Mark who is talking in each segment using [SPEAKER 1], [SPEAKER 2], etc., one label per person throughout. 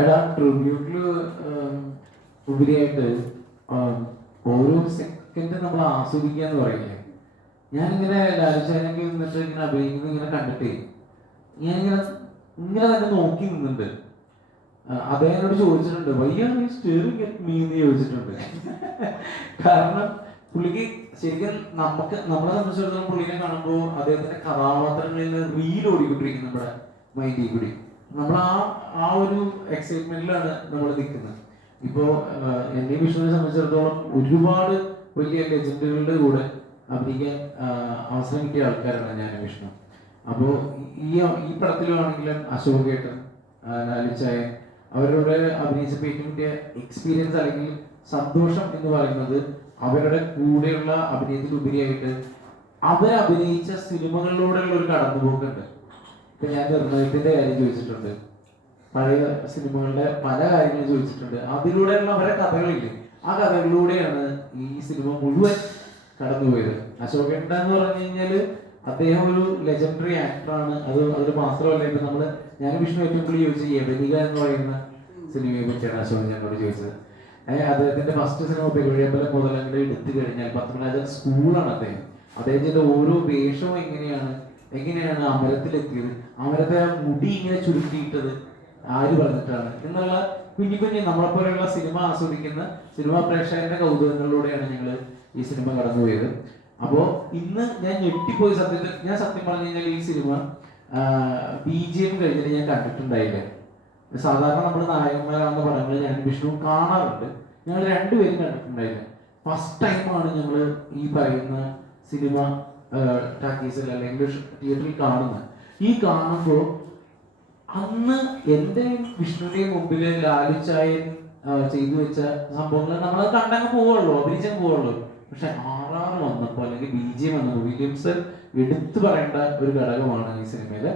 [SPEAKER 1] എടാ ട്രിബ്യൂട്ടിൽ ഉപരിയായിട്ട് ഓരോ സെക്കൻഡ് നമ്മൾ ആസ്വദിക്കുക എന്ന് പറയില്ലേ? ഞാനിങ്ങനെ ലാലിച്ചാനൊക്കെ നിന്നിട്ട് ഇങ്ങനെ അഭിനയിക്കുന്നത് ഇങ്ങനെ കണ്ടിട്ടേ ഞാനിങ്ങനെ ഇങ്ങനെ തന്നെ നോക്കി നിന്നുണ്ട് അദ്ദേഹത്തിനോട് ചോദിച്ചിട്ടുണ്ട് വയ്യാണ് ഈ സ്റ്റേറിംഗ് അറ്റ് മീ എന്ന് ചോദിച്ചിട്ടുണ്ട്. കാരണം പുള്ളിക്ക് ശരിക്കും നമുക്ക് നമ്മളെ സംബന്ധിച്ചിടത്തോളം പുള്ളിനെ കാണുമ്പോൾ അദ്ദേഹത്തിന്റെ കഥാപാത്രങ്ങളിൽ നിന്ന് റീൽ ഓടിക്കൊണ്ടിരിക്കുന്നു നമ്മുടെ മൈൻഡിൽ കൂടി. നമ്മൾ ആ ആ ഒരു എക്സൈറ്റ്മെന്റിലാണ് നമ്മൾ നിൽക്കുന്നത് ഇപ്പോ എന്നെ വിഷ്ണുവിനെ സംബന്ധിച്ചിടത്തോളം ഒരുപാട് വലിയ ലെജൻഡുകളുടെ കൂടെ അഭിനയിക്കാൻ അവസരം കിട്ടിയ ആൾക്കാരാണ് ഞാൻ വിഷ്ണു. അപ്പോൾ ഈ ഈ പടത്തിലാണെങ്കിലും അശോക് കേട്ടൻ ലാലിച്ചായൻ അവരുടെ അഭിനയിച്ചപ്പോൾ ഏറ്റവും വലിയ എക്സ്പീരിയൻസ് അല്ലെങ്കിൽ സന്തോഷം എന്ന് പറയുന്നത് അവരുടെ കൂടെയുള്ള അഭിനയത്തിലുപരിയായിട്ട് അവർ അഭിനയിച്ച സിനിമകളിലൂടെയുള്ള ഒരു കടന്നുപോക്കുണ്ട്. ഇപ്പൊ ഞാൻ നിർണയത്തിന്റെ കാര്യം ചോദിച്ചിട്ടുണ്ട്. പഴയ സിനിമകളുടെ പല കാര്യങ്ങളും ചോദിച്ചിട്ടുണ്ട്. അതിലൂടെയുള്ള അവരെ കഥകളില്ലേ? ആ കഥകളിലൂടെയാണ് ഈ സിനിമ മുഴുവൻ കടന്നുപോയത്. അശോക് എന്ന് പറഞ്ഞു കഴിഞ്ഞാൽ അദ്ദേഹം ഒരു ലെജൻഡറി ആക്ടറാണ് അത് അതിൽ മാത്രമല്ല ഇപ്പൊ നമ്മൾ ഞാൻ വിഷ്ണു ഏറ്റവും കൂടുതൽ ചോദിച്ചത് യവനിക എന്ന് പറയുന്ന സിനിമയെ പറ്റിയാണ് അശോക് ഞങ്ങളോട് ചോദിച്ചത്. അദ്ദേഹത്തിന്റെ ഫസ്റ്റ് സിനിമ പെരുവഴിയമ്പലം മുതൽ അങ്ങോട്ട് എടുത്തു കഴിഞ്ഞാൽ പത്മരാജൻ സ്കൂളാണ് അദ്ദേഹം. അദ്ദേഹത്തിന്റെ ഓരോ വേഷവും എങ്ങനെയാണ് എങ്ങനെയാണ് അമരത്തിലെത്തിയത്? അമരത്തെ മുടി ഇങ്ങനെ ചുരുക്കിയിട്ടത് ആര് പറഞ്ഞിട്ടാണ്? എന്നുള്ള കുഞ്ഞു കുഞ്ഞു നമ്മളെ പോലെയുള്ള സിനിമ ആസ്വദിക്കുന്ന സിനിമാ പ്രേക്ഷകന്റെ കൗതുകങ്ങളിലൂടെയാണ് ഞങ്ങൾ ഈ സിനിമ കടന്നുപോയത്. അപ്പോൾ ഇന്ന് ഞാൻ ഞെട്ടിപ്പോയി സത്യത്തിൽ ഞാൻ സത്യം പറഞ്ഞു കഴിഞ്ഞാൽ ഈ സിനിമ ബി ജി എം കഴിഞ്ഞിട്ട് ഞാൻ കണ്ടിട്ടുണ്ടായില്ല. സാധാരണ നമ്മൾ നായകന്മാരാണെന്ന പടങ്ങൾ ഞാൻ വിഷ്ണു കാണാറുണ്ട്. ഞങ്ങൾ രണ്ടുപേരും കണ്ടിട്ടുണ്ടായില്ല. ഫസ്റ്റ് ടൈമാണ് ഞങ്ങൾ ഈ പറയുന്ന സിനിമ ടാക്കീസിൽ അല്ലെങ്കിൽ തിയേറ്ററിൽ കാണുന്ന. ഈ കാണുമ്പോൾ അന്ന് എന്റെ വിഷ്ണുവിന്റെയും മുമ്പിൽ ലാലിച്ചായൻ ചെയ്തു വെച്ച സംഭവങ്ങൾ നമ്മൾ കണ്ടങ്ങ് പോവുള്ളൂ അഭിനയിച്ചങ്ങ് പോവുള്ളൂ. പക്ഷെ ആറാർ വന്നപ്പോ അല്ലെങ്കിൽ ബി ജി എം വന്നപ്പോ വില്യംസ് എടുത്തു പറയേണ്ട ഒരു ഘടകമാണ് ഈ സിനിമയിൽ.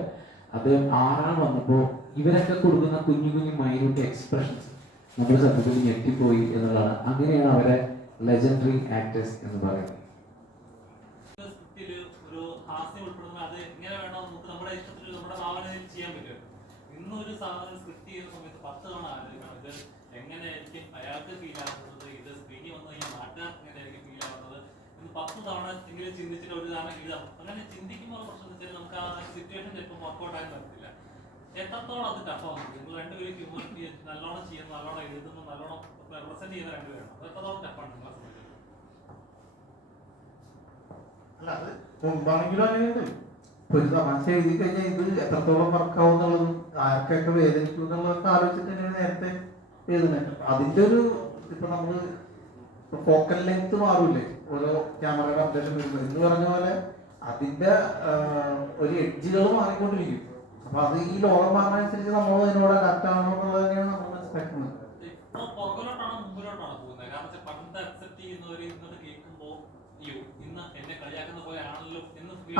[SPEAKER 1] അത് ആറാർ വന്നപ്പോ ഇവരൊക്കെ കൊടുക്കുന്ന കുഞ്ഞു കുഞ്ഞു മൈനൂട്ട് എക്സ്പ്രഷൻസ് നമ്മുടെ സത്യത്തിൽ ഞെട്ടിപ്പോയി എന്നുള്ളതാണ്. അങ്ങനെയാണ് അവരെ ലെജൻഡറി ആക്ടേഴ്സ് എന്ന് പറയുന്നത്.
[SPEAKER 2] സ്ക്രിപ്റ്റിൽ ഒരു ഹാസ്യം ഉൾപ്പെടുന്ന അത് എങ്ങനെ വേണോ നമുക്ക് നമ്മുടെ ഇഷ്ടത്തിൽ നമ്മുടെ ഭാവനയിൽ ചെയ്യാൻ പറ്റും. ഇന്ന് ഒരു സാധനം സ്ക്രിപ്റ്റ് ചെയ്യുന്ന സമയത്ത് പത്ത് തവണ ആലോചിക്കണം. ഇത് എങ്ങനെയായിരിക്കും? അയാൾക്ക് ഫീൽ ആവുന്നത്? ഇത് സ്ക്രീനിൽ വന്നു കഴിഞ്ഞാൽ നാട്ടുകാർക്ക് എങ്ങനെയായിരിക്കും ഫീൽ ആവുന്നത്? എന്ന് പത്ത് തവണ എങ്കിലും ചിന്തിച്ചിട്ട് ഒരു തവണ ഇതാണ് അങ്ങനെ ചിന്തിക്കുമ്പോൾ പ്രശ്നം വെച്ചാൽ നമുക്ക് ആ സിറ്റുവേഷൻ ചിലപ്പോൾ വർക്കൗട്ട് ആകാൻ പറ്റില്ല എത്രത്തോളം അത് ടഫാണ് നിങ്ങൾ രണ്ടുപേരും ഹ്യൂമറിറ്റി നല്ലോണം ചെയ്യുന്നു നല്ലോണം എഴുതുന്നു നല്ലോണം റെപ്രസെന്റ് ചെയ്യുന്ന രണ്ടുപേരാണ്. അത് എത്രത്തോളം ടഫാണ് നിങ്ങളെ സംബന്ധിച്ച്
[SPEAKER 3] അല്ല അത് മുമ്പാണെങ്കിലും അങ്ങനെയുണ്ട് ഇപ്പൊ ഒരു തമാശ എഴുതി കഴിഞ്ഞാൽ ഇത് എത്രത്തോളം വർക്കാവും എന്നുള്ളതും ആർക്കൊക്കെ വേദനിക്കും എന്നുള്ളതൊക്കെ ആലോചിച്ചിട്ട് തന്നെയാണ് നേരത്തെ എഴുതുന്നത്. അതിന്റെ ഒരു ഇപ്പൊ നമ്മൾ ഫോക്കൽ ലെങ്ത് മാറൂലേ ഓരോ ക്യാമറയുടെ അപ്ഡേഷൻ വരുമ്പോൾ എന്ന് പറഞ്ഞ പോലെ അതിന്റെ ഒരു എഡ്ജുകൾ മാറിക്കൊണ്ടിരിക്കും. അപ്പൊ അത് ഈ ലോകം മാറുന്നതനുസരിച്ച് നമ്മൾ അതിനോട് അഡാപ്റ്റ് ആവണം എന്നുള്ളത് തന്നെയാണ് നമ്മൾ മനസ്സിലാക്കുന്നത്.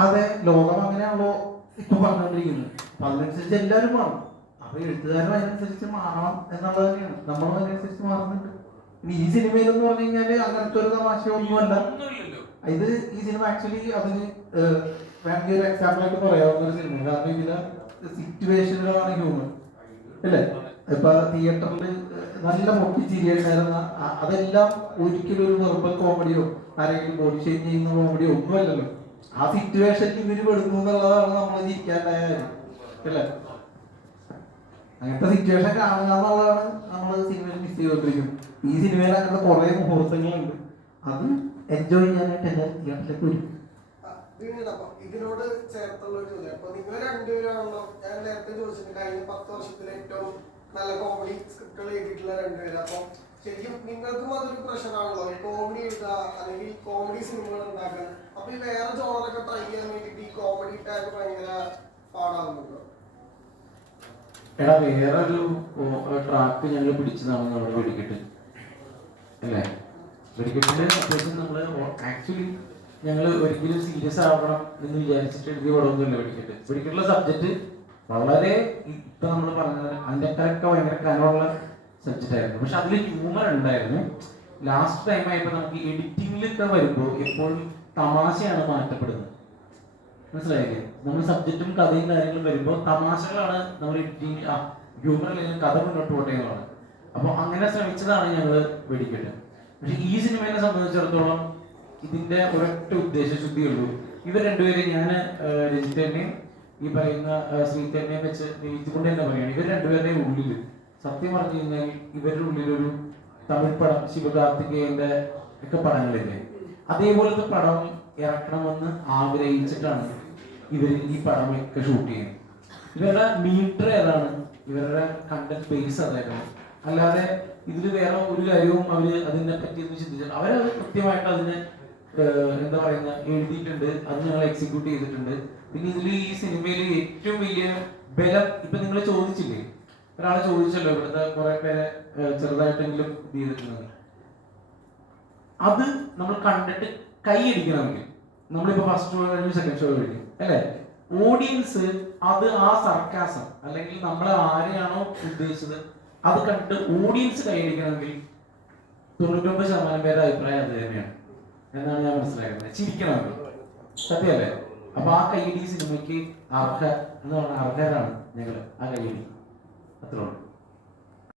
[SPEAKER 3] അതെ ലോകം അങ്ങനെയാണല്ലോ ഇപ്പൊ പറഞ്ഞുകൊണ്ടിരിക്കുന്നത് അപ്പൊ അതിനനുസരിച്ച് എല്ലാവരും മാറും. അപ്പൊ എഴുത്തുകാരും അതിനനുസരിച്ച് മാറണം എന്നുള്ളത് തന്നെയാണ്. നമ്മളും അതിനനുസരിച്ച് മാറുന്നുണ്ട്. ഇനി ഈ സിനിമയിൽ എന്ന് പറഞ്ഞു കഴിഞ്ഞാൽ അങ്ങനത്തെ ഒരു തമാശയൊന്നുമല്ല.
[SPEAKER 2] ഒന്നുമല്ല
[SPEAKER 3] ഇത് ഈ സിനിമ ആക്ച്വലി അതിന് വേണമെങ്കിൽ ഒരു എക്സാമ്പിൾ ആയിട്ട് പറയാവുന്ന ഒരു സിനിമ കാരണം ഇതിലെ സിറ്റുവേഷനുകളാണ് ഹ്യൂമൻ അല്ലേ? ഇപ്പൊ തിയേറ്ററിൽ നല്ല പൊട്ടിച്ചിരിയായിരുന്ന അതെല്ലാം ഒരിക്കലും ഒരു വെർബൽ കോമഡിയോ ആരെങ്കിലും ബോഡി ഷെയിം ചെയ്യുന്ന കോമഡിയോ ഒന്നുമല്ലല്ലോ. ആ സിറ്റുവേഷനിൽ ഇവർ പെടുന്നു എന്നുള്ളതാണ് നമ്മൾ ചിരിക്കാണ്ടായ കാര്യം അങ്ങനത്തെ സിറ്റുവേഷൻ കാണുക എന്നുള്ളതാണ് നമ്മൾ സിനിമയിൽ മിസ് ചെയ്തുകൊണ്ടിരിക്കുന്നത് ഈ സിനിമയിൽ അങ്ങനത്തെ കുറെ മുഹൂർത്തങ്ങളുണ്ട്. അത് എൻജോയ് ചെയ്യാനായിട്ട് എല്ലാവരും തിയേറ്ററിലേക്ക് വരും.
[SPEAKER 4] ഇതിനോട് ചേർത്തുള്ള ഒരു ചോദ്യം. അപ്പൊ നിങ്ങൾ രണ്ടുപേരാണല്ലോ ഞാൻ നേരത്തെ ചോദിച്ചിട്ടുണ്ട് കഴിഞ്ഞ പത്ത് വർഷത്തിലെ ഏറ്റവും നല്ല കോമഡി സ്ക്രിപ്റ്റുകൾ എഴുതിയിട്ടുള്ള രണ്ടുപേര്. അപ്പൊ ശരിക്കും നിങ്ങൾക്കും അതൊരു പ്രഷറാണല്ലോ കോമഡി എഴുതുക അല്ലെങ്കിൽ കോമഡി സിനിമകൾ ഉണ്ടാക്കാൻ അപ്പൊ ഈ വേറെ ജോണറൊക്കെ ട്രൈ ചെയ്യാൻ വേണ്ടിട്ട് ഈ കോമഡി ടാഗ് ഭയങ്കര പാടാവുന്നുണ്ടോ?
[SPEAKER 1] എടാ വേറൊരു ട്രാക്ക് ഞങ്ങൾ പിടിച്ചതാണ് നമ്മൾ വെടിക്കെട്ട്. അല്ലേ? വെടിക്കെട്ടിൽ അത്യാവശ്യം നമ്മൾ ആക്ച്വലി ഞങ്ങൾ ഒരിക്കലും സീരിയസ് ആവണം എന്ന് വിചാരിച്ചിട്ട് എഴുതിയ പടമൊന്നുമില്ല വെടിക്കെട്ട്. വെടിക്കെട്ടുള്ള സബ്ജക്റ്റ് വളരെ ഇപ്പൊ നമ്മൾ പറഞ്ഞ അതിന്റെ ഒക്കെ ഭയങ്കര കനമുള്ള സബ്ജക്റ്റ് ആയിരുന്നു. പക്ഷെ അതിൽ ഹ്യൂമർ ഉണ്ടായിരുന്നു. ലാസ്റ്റ് ടൈം ആയപ്പോൾ നമുക്ക് എഡിറ്റിംഗിലൊക്കെ വരുമ്പോൾ എപ്പോഴും തമാശയാണ് മാറ്റപ്പെടുന്നത്. മനസ്സിലായില്ലേ? നമ്മൾ സബ്ജക്റ്റും കഥയും കാര്യങ്ങളും വരുമ്പോൾ തമാശകളാണ് നമ്മൾ ഹ്യൂമർ അല്ലെങ്കിൽ കഥ മുന്നോട്ട് പോട്ടെ എന്നുള്ളത് അപ്പോൾ അങ്ങനെ ശ്രമിച്ചതാണ് ഞങ്ങൾ വെടിക്കെട്ട്. പക്ഷെ ഈ സിനിമയെ സംബന്ധിച്ചിടത്തോളം ഇതിന്റെ ഒരൊറ്റ ഉദ്ദേശ ശുദ്ധിയുള്ളൂ ഇവർ രണ്ടുപേരും ഞാൻ രജിതനെയും ഈ പറയുന്ന ശ്രീതനെയും വെച്ച് ഇതുകൊണ്ട് തന്നെ പറയുകയാണ്. ഇവർ രണ്ടുപേരുടെയും ഉള്ളിൽ സത്യം പറഞ്ഞു കഴിഞ്ഞാൽ ഇവരുടെ ഉള്ളിലൊരു തമിഴ് പടം ശിവകാർത്തികേയന്റെ ഒക്കെ പടങ്ങളില്ലേ അതേപോലത്തെ പടം ഇറക്കണമെന്ന് ആഗ്രഹിച്ചിട്ടാണ് ഇവർ ഈ പടമൊക്കെ ഷൂട്ട് ചെയ്യുന്നത്. ഇവരുടെ മീറ്റർ ഏതാണ്? ഇവരുടെ കണ്ടന്റ് ബേസ് അതായിരുന്നു. അല്ലാതെ ഇതിൽ വേറെ ഒരു കാര്യവും അവർ അതിനെ പറ്റി ഒന്നും ചിന്തിച്ചില്ല അവരത് കൃത്യമായിട്ട് അതിനെ എന്താ പറയുന്ന എഴുതിയിട്ടുണ്ട്. അത് ഞങ്ങൾ എക്സിക്യൂട്ട് ചെയ്തിട്ടുണ്ട്. പിന്നെ ഇതിൽ ഈ സിനിമയിൽ ഏറ്റവും വലിയ ബലം ഇപ്പൊ നിങ്ങൾ ചോദിച്ചില്ലേ? ഒരാളെ ചോദിച്ചല്ലോ ഇവിടുത്തെ കുറെ പേരെ ചെറുതായിട്ടെങ്കിലും ഇത് അത് നമ്മൾ കണ്ടിട്ട് കൈയടിക്കണമെങ്കിൽ. നമ്മളിപ്പോ ഫസ്റ്റ് ഷോ കഴിഞ്ഞു സെക്കൻഡ് ഷോ കഴിഞ്ഞു അല്ലേ? ഓഡിയൻസ് അത് ആ സർക്കാസം അല്ലെങ്കിൽ നമ്മൾ ആരെയാണോ ഉദ്ദേശിച്ചത് അത് കണ്ടിട്ട് ഓഡിയൻസ് കൈയടിക്കണമെങ്കിൽ തൊണ്ണൂറ്റൊമ്പത് ശതമാനം പേരുടെ അഭിപ്രായം അത് തന്നെയാണ്. എന്നാണ് ഞാൻ മനസ്സിലാക്കുന്നത്. ചിരിക്കണം. സത്യമല്ലേ? അപ്പൊ ആ കൈയടി സിനിമയ്ക്ക് അർഹ എന്ന് പറഞ്ഞ അർഹരാണ് ഞങ്ങൾ. ആ കൈയടി. അത്രേ ഉള്ളൂ.